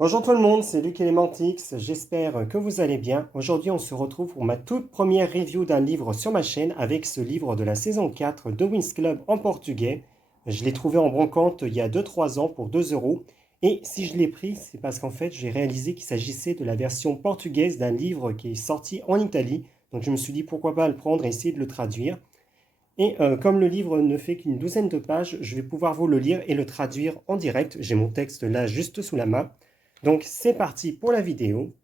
Bonjour tout le monde, c'est Luc Elementix, j'espère que vous allez bien. Aujourd'hui on se retrouve pour ma toute première review d'un livre sur ma chaîne avec ce livre de la saison 4 de Winx Club en portugais. Je l'ai trouvé en brocante il y a 2-3 ans pour 2 euros. Et si je l'ai pris, c'est parce qu'en fait j'ai réalisé qu'il s'agissait de la version portugaise d'un livre qui est sorti en Italie. Donc je me suis dit pourquoi pas le prendre et essayer de le traduire. Et comme le livre ne fait qu'une douzaine de pages, je vais pouvoir vous le lire et le traduire en direct. J'ai mon texte là juste sous la main. Donc c'est parti pour la vidéo.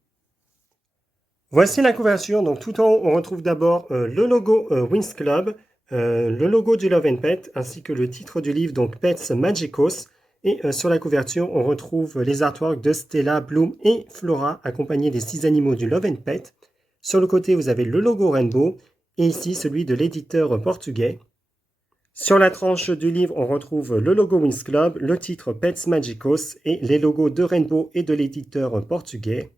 Voici la couverture. Donc tout en haut, on retrouve d'abord le logo Winx Club, le logo du Love and Pet, ainsi que le titre du livre, donc Pets Magicos. Et sur la couverture, on retrouve les artworks de Stella, Bloom et Flora, accompagnés des 6 animaux du Love and Pet. Sur le côté, vous avez le logo Rainbow, et ici celui de l'éditeur portugais. Sur la tranche du livre, on retrouve le logo Winx Club, le titre Pets Magicos et les logos de Rainbow et de l'éditeur portugais.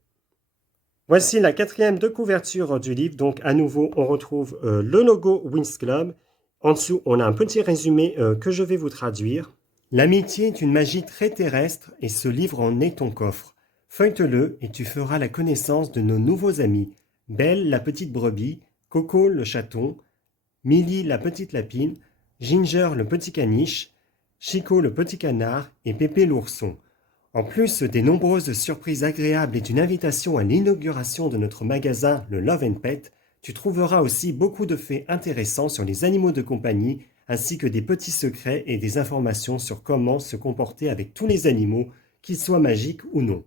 Voici la quatrième de couverture du livre. Donc à nouveau, on retrouve le logo Winx Club. En dessous, on a un petit résumé que je vais vous traduire. L'amitié est une magie très terrestre et ce livre en est ton coffre. Feuillete-le et tu feras la connaissance de nos nouveaux amis. Belle, la petite brebis, Coco, le chaton, Millie, la petite lapine, Ginger, le petit caniche, Chico, le petit canard et Pépé, l'ourson. En plus des nombreuses surprises agréables et d'une invitation à l'inauguration de notre magasin, le Love and Pet, tu trouveras aussi beaucoup de faits intéressants sur les animaux de compagnie, ainsi que des petits secrets et des informations sur comment se comporter avec tous les animaux, qu'ils soient magiques ou non.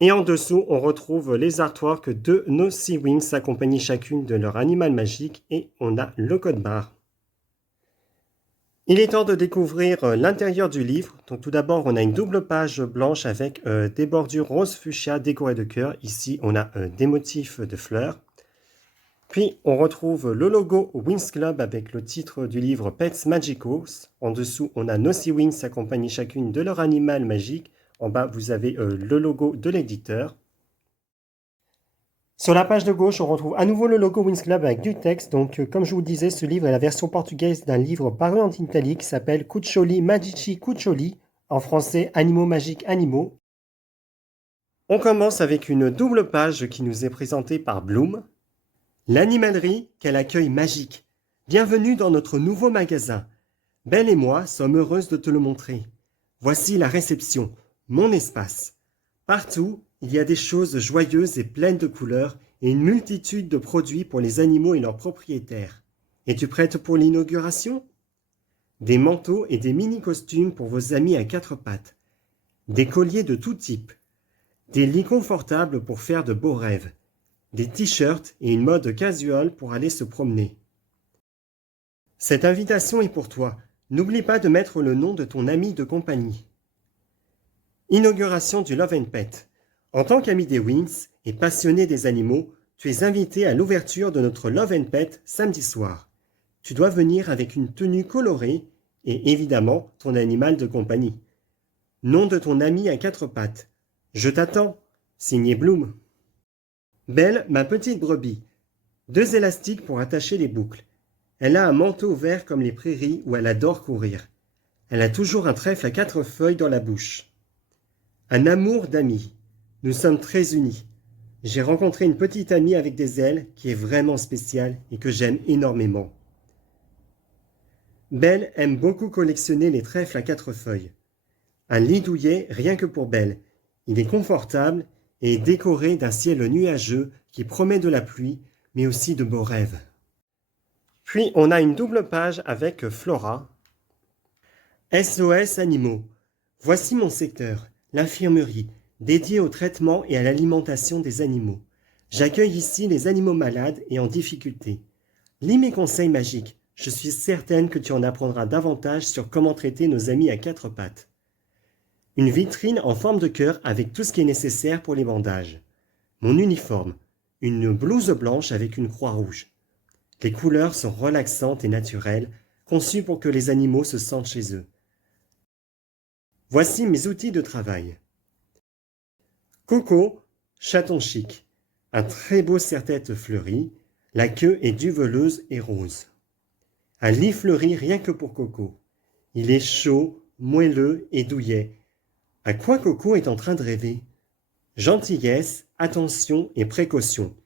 Et en dessous, on retrouve les artworks de nos Sea Winx accompagnés chacune de leur animal magique et on a le code barre. Il est temps de découvrir l'intérieur du livre. Donc tout d'abord, on a une double page blanche avec des bordures rose fuchsia décorées de cœur. Ici, on a des motifs de fleurs. Puis, on retrouve le logo Winx Club avec le titre du livre Pets Magicos. En dessous, on a nos Sea Winx accompagnés chacune de leur animal magique. En bas, vous avez le logo de l'éditeur. Sur la page de gauche, on retrouve à nouveau le logo Winx Club avec du texte. Donc, comme je vous le disais, ce livre est la version portugaise d'un livre paru en Italie qui s'appelle Cuccioli Magici Cuccioli, en français Animaux magiques animaux. On commence avec une double page qui nous est présentée par Bloom. L'animalerie, quel accueil magique! Bienvenue dans notre nouveau magasin. Belle et moi sommes heureuses de te le montrer. Voici la réception, mon espace. Partout, il y a des choses joyeuses et pleines de couleurs et une multitude de produits pour les animaux et leurs propriétaires. Es-tu prête pour l'inauguration? Des manteaux et des mini-costumes pour vos amis à 4 pattes. Des colliers de tout type. Des lits confortables pour faire de beaux rêves. Des t-shirts et une mode casual pour aller se promener. Cette invitation est pour toi. N'oublie pas de mettre le nom de ton ami de compagnie. Inauguration du Love and Pet. En tant qu'ami des Winx et passionné des animaux, tu es invité à l'ouverture de notre Love and Pet samedi soir. Tu dois venir avec une tenue colorée et évidemment ton animal de compagnie. Nom de ton ami à 4 pattes. Je t'attends. Signé Bloom. Belle, ma petite brebis. 2 élastiques pour attacher les boucles. Elle a un manteau vert comme les prairies où elle adore courir. Elle a toujours un trèfle à 4 feuilles dans la bouche. Un amour d'ami. Nous sommes très unis. J'ai rencontré une petite amie avec des ailes qui est vraiment spéciale et que j'aime énormément. Belle aime beaucoup collectionner les trèfles à 4 feuilles. Un lit douillet rien que pour Belle. Il est confortable et est décoré d'un ciel nuageux qui promet de la pluie, mais aussi de beaux rêves. Puis on a une double page avec Flora. SOS Animaux. Voici mon secteur, l'infirmerie, dédiée au traitement et à l'alimentation des animaux. J'accueille ici les animaux malades et en difficulté. Lis mes conseils magiques. Je suis certaine que tu en apprendras davantage sur comment traiter nos amis à 4 pattes. Une vitrine en forme de cœur avec tout ce qui est nécessaire pour les bandages. Mon uniforme. Une blouse blanche avec une croix rouge. Les couleurs sont relaxantes et naturelles, conçues pour que les animaux se sentent chez eux. Voici mes outils de travail. Coco, chaton chic. Un très beau serre-tête fleuri. La queue est duveleuse et rose. Un lit fleuri rien que pour Coco. Il est chaud, moelleux et douillet. À quoi Coco est en train de rêver? Gentillesse, attention et précaution.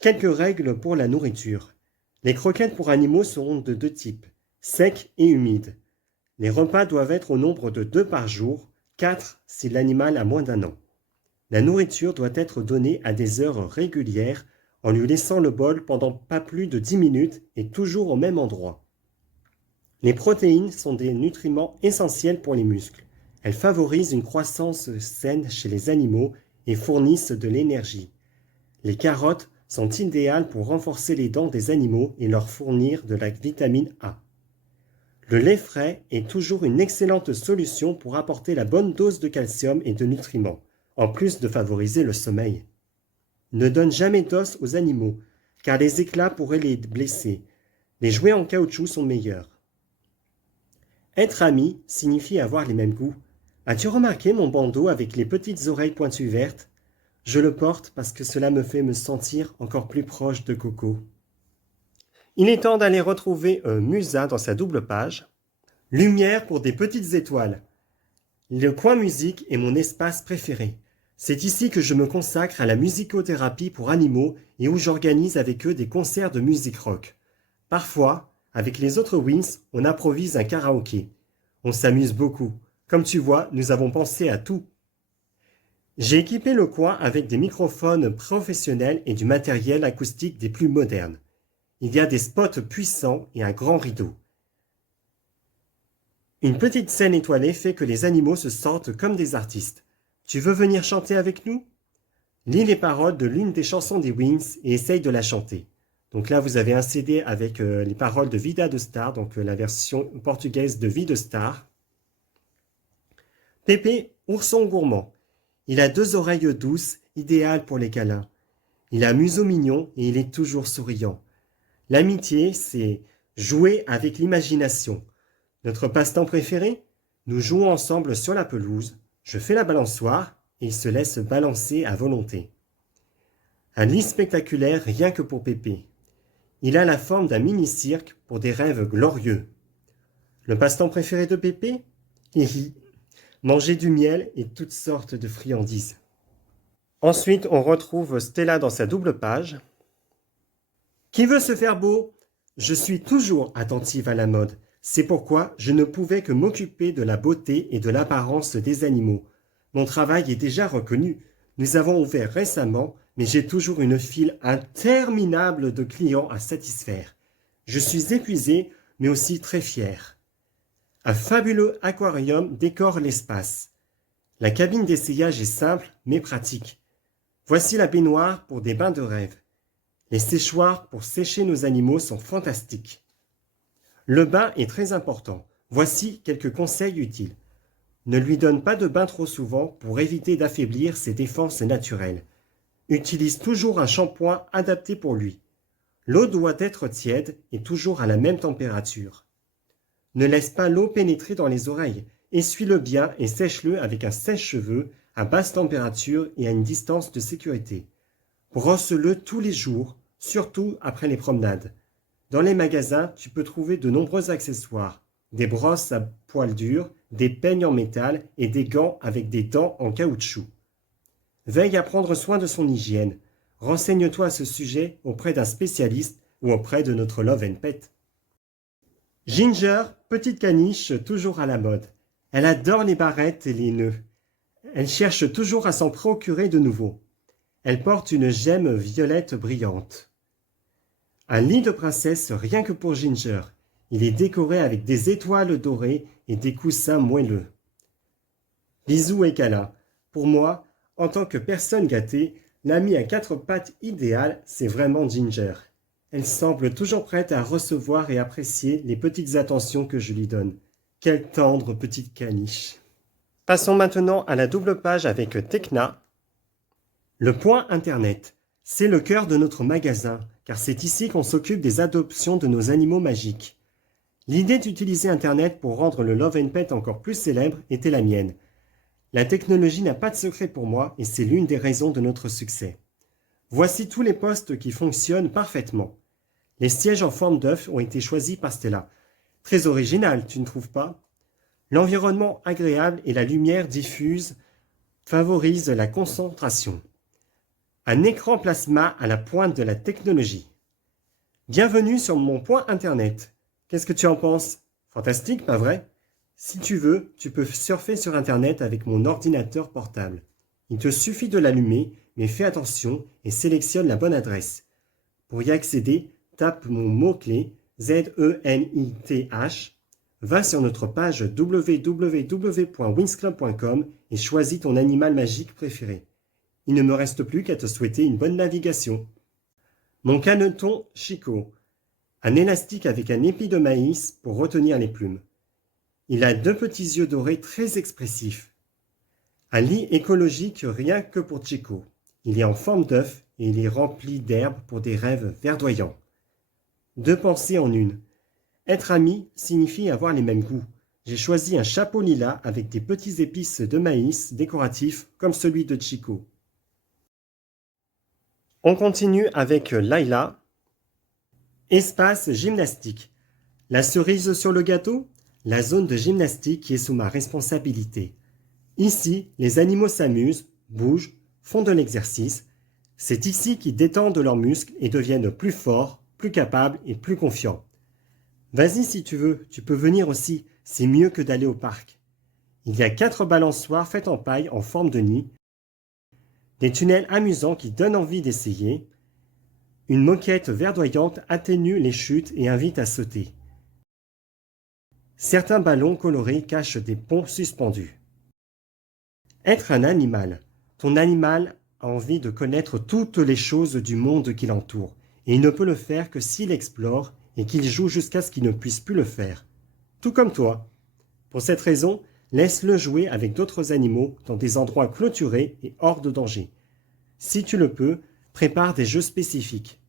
Quelques règles pour la nourriture. Les croquettes pour animaux seront de deux types, secs et humides. Les repas doivent être au nombre de 2 par jour, 4 si l'animal a moins d'1 an. La nourriture doit être donnée à des heures régulières en lui laissant le bol pendant pas plus de 10 minutes et toujours au même endroit. Les protéines sont des nutriments essentiels pour les muscles. Elles favorisent une croissance saine chez les animaux et fournissent de l'énergie. Les carottes sont idéales pour renforcer les dents des animaux et leur fournir de la vitamine A. Le lait frais est toujours une excellente solution pour apporter la bonne dose de calcium et de nutriments, en plus de favoriser le sommeil. Ne donne jamais d'os aux animaux, car les éclats pourraient les blesser. Les jouets en caoutchouc sont meilleurs. Être ami signifie avoir les mêmes goûts. As-tu remarqué mon bandeau avec les petites oreilles pointues vertes? Je le porte parce que cela me fait me sentir encore plus proche de Coco. Il est temps d'aller retrouver Musa dans sa double page. Lumière pour des petites étoiles. Le coin musique est mon espace préféré. C'est ici que je me consacre à la musicothérapie pour animaux et où j'organise avec eux des concerts de musique rock. Parfois, avec les autres Wings, on improvise un karaoké. On s'amuse beaucoup. Comme tu vois, nous avons pensé à tout. J'ai équipé le coin avec des microphones professionnels et du matériel acoustique des plus modernes. Il y a des spots puissants et un grand rideau. Une petite scène étoilée fait que les animaux se sentent comme des artistes. Tu veux venir chanter avec nous? Lis les paroles de l'une des chansons des Wings et essaye de la chanter. Donc là, vous avez un CD avec les paroles de Vida de Star, donc la version portugaise de Vie de Star. Pépé, ourson gourmand. Il a 2 oreilles douces, idéales pour les câlins. Il a un museau mignon et il est toujours souriant. L'amitié, c'est jouer avec l'imagination. Notre passe-temps préféré? Nous jouons ensemble sur la pelouse, je fais la balançoire et il se laisse balancer à volonté. Un lit spectaculaire rien que pour Pépé. Il a la forme d'un mini-cirque pour des rêves glorieux. Le passe-temps préféré de Pépé? Hihi. Manger du miel et toutes sortes de friandises. Ensuite, on retrouve Stella dans sa double page. Qui veut se faire beau? Je suis toujours attentive à la mode. C'est pourquoi je ne pouvais que m'occuper de la beauté et de l'apparence des animaux. Mon travail est déjà reconnu. Nous avons ouvert récemment, mais j'ai toujours une file interminable de clients à satisfaire. Je suis épuisé, mais aussi très fier. Un fabuleux aquarium décore l'espace. La cabine d'essayage est simple, mais pratique. Voici la baignoire pour des bains de rêve. Les séchoirs pour sécher nos animaux sont fantastiques. Le bain est très important. Voici quelques conseils utiles. Ne lui donne pas de bain trop souvent pour éviter d'affaiblir ses défenses naturelles. Utilise toujours un shampoing adapté pour lui. L'eau doit être tiède et toujours à la même température. Ne laisse pas l'eau pénétrer dans les oreilles. Essuie-le bien et sèche-le avec un sèche-cheveux à basse température et à une distance de sécurité. Brosse-le tous les jours, surtout après les promenades. Dans les magasins, tu peux trouver de nombreux accessoires, des brosses à poils durs, des peignes en métal et des gants avec des dents en caoutchouc. Veille à prendre soin de son hygiène. Renseigne-toi à ce sujet auprès d'un spécialiste ou auprès de notre Love and Pet. Ginger, petite caniche toujours à la mode. Elle adore les barrettes et les nœuds. Elle cherche toujours à s'en procurer de nouveaux. Elle porte une gemme violette brillante. Un lit de princesse rien que pour Ginger. Il est décoré avec des étoiles dorées et des coussins moelleux. Bisous et câlins. Pour moi, en tant que personne gâtée, l'amie à 4 pattes idéale, c'est vraiment Ginger. Elle semble toujours prête à recevoir et apprécier les petites attentions que je lui donne. Quelle tendre petite caniche. Passons maintenant à la double page avec Tekna. Le point Internet, c'est le cœur de notre magasin, car c'est ici qu'on s'occupe des adoptions de nos animaux magiques. L'idée d'utiliser Internet pour rendre le Love and Pet encore plus célèbre était la mienne. La technologie n'a pas de secret pour moi et c'est l'une des raisons de notre succès. Voici tous les postes qui fonctionnent parfaitement. Les sièges en forme d'œuf ont été choisis par Stella. Très original, tu ne trouves pas? L'environnement agréable et la lumière diffuse favorise la concentration. Un écran plasma à la pointe de la technologie. Bienvenue sur mon point internet. Qu'est-ce que tu en penses? Fantastique, pas vrai? Si tu veux, tu peux surfer sur internet avec mon ordinateur portable. Il te suffit de l'allumer, mais fais attention et sélectionne la bonne adresse. Pour y accéder, tape mon mot-clé ZENITH, va sur notre page www.winxclub.com et choisis ton animal magique préféré. Il ne me reste plus qu'à te souhaiter une bonne navigation. Mon caneton Chico. Un élastique avec un épi de maïs pour retenir les plumes. Il a 2 petits yeux dorés très expressifs. Un lit écologique rien que pour Chico. Il est en forme d'œuf et il est rempli d'herbes pour des rêves verdoyants. 2 pensées en une. Être ami signifie avoir les mêmes goûts. J'ai choisi un chapeau lilas avec des petits épices de maïs décoratifs comme celui de Chico. On continue avec Laila. Espace gymnastique. La cerise sur le gâteau? La zone de gymnastique qui est sous ma responsabilité. Ici, les animaux s'amusent, bougent, font de l'exercice. C'est ici qu'ils détendent leurs muscles et deviennent plus forts, plus capables et plus confiants. Vas-y si tu veux, tu peux venir aussi, c'est mieux que d'aller au parc. Il y a 4 balançoires faites en paille en forme de nid, des tunnels amusants qui donnent envie d'essayer. Une moquette verdoyante atténue les chutes et invite à sauter. Certains ballons colorés cachent des ponts suspendus. Être un animal. Ton animal a envie de connaître toutes les choses du monde qui l'entoure, et il ne peut le faire que s'il explore et qu'il joue jusqu'à ce qu'il ne puisse plus le faire. Tout comme toi. Pour cette raison, laisse-le jouer avec d'autres animaux dans des endroits clôturés et hors de danger. Si tu le peux, prépare des jeux spécifiques.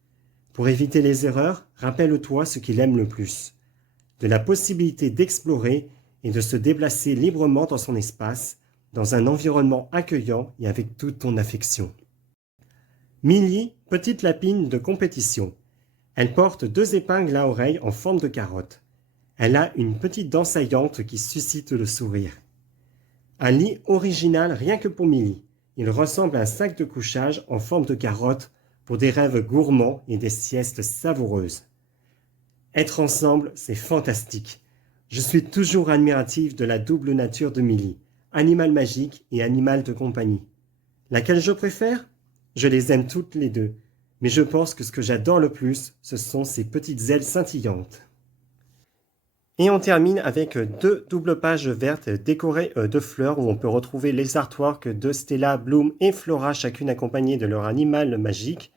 Pour éviter les erreurs, rappelle-toi ce qu'il aime le plus. De la possibilité d'explorer et de se déplacer librement dans son espace, dans un environnement accueillant et avec toute ton affection. Millie, petite lapine de compétition. Elle porte 2 épingles à oreilles en forme de carotte. Elle a une petite dent saillante qui suscite le sourire. Un lit original rien que pour Millie. Il ressemble à un sac de couchage en forme de carotte pour des rêves gourmands et des siestes savoureuses. Être ensemble, c'est fantastique. Je suis toujours admiratif de la double nature de Millie, animal magique et animal de compagnie. Laquelle je préfère? Je les aime toutes les 2, mais je pense que ce que j'adore le plus, ce sont ses petites ailes scintillantes. Et on termine avec 2 doubles pages vertes décorées de fleurs où on peut retrouver les artworks de Stella, Bloom et Flora, chacune accompagnée de leur animal magique.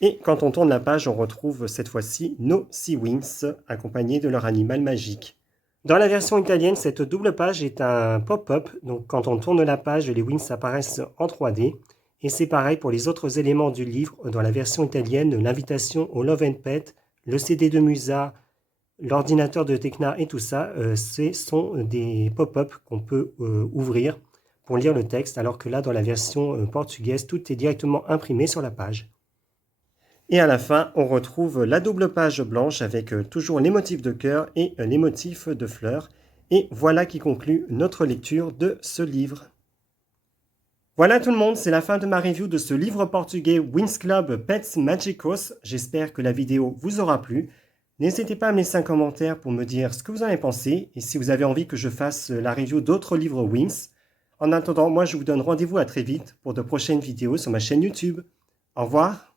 Et quand on tourne la page, on retrouve cette fois-ci nos Sea Wings accompagnés de leur animal magique. Dans la version italienne, cette double page est un pop-up, donc quand on tourne la page, les wings apparaissent en 3D. Et c'est pareil pour les autres éléments du livre. Dans la version italienne, l'invitation au Love and Pet, le CD de Musa, l'ordinateur de Tecna et tout ça, ce sont des pop-up qu'on peut ouvrir pour lire le texte, alors que là, dans la version portugaise, tout est directement imprimé sur la page. Et à la fin, on retrouve la double page blanche avec toujours les motifs de cœur et les motifs de fleurs. Et voilà qui conclut notre lecture de ce livre. Voilà tout le monde, c'est la fin de ma review de ce livre portugais Winx Club Pets Magicos. J'espère que la vidéo vous aura plu. N'hésitez pas à me laisser un commentaire pour me dire ce que vous en avez pensé et si vous avez envie que je fasse la review d'autres livres Winx. En attendant, moi je vous donne rendez-vous à très vite pour de prochaines vidéos sur ma chaîne YouTube. Au revoir.